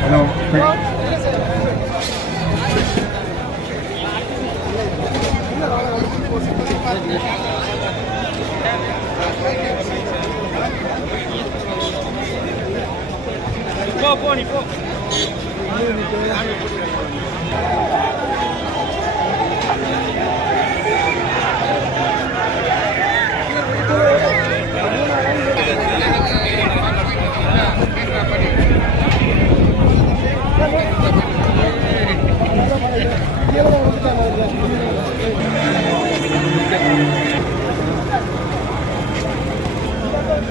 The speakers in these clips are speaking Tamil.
Hello. Check. போ போ நீ போ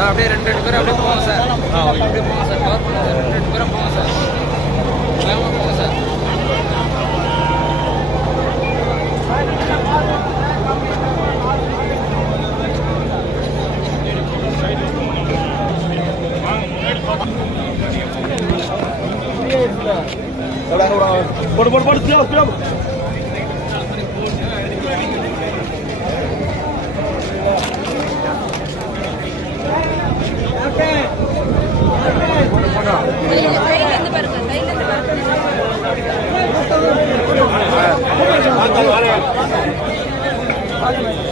அப்படியே ரெண்டு ரெண்டு பேரும் அப்படியே போங்க சார். அப்படியே போங்க சார். கவர் பண்ணுங்க சார். ரெண்டு ரெண்டு பேரும் போங்க சார். போடு போடு போடு கிளம்பு கிளம்பு பாருங்க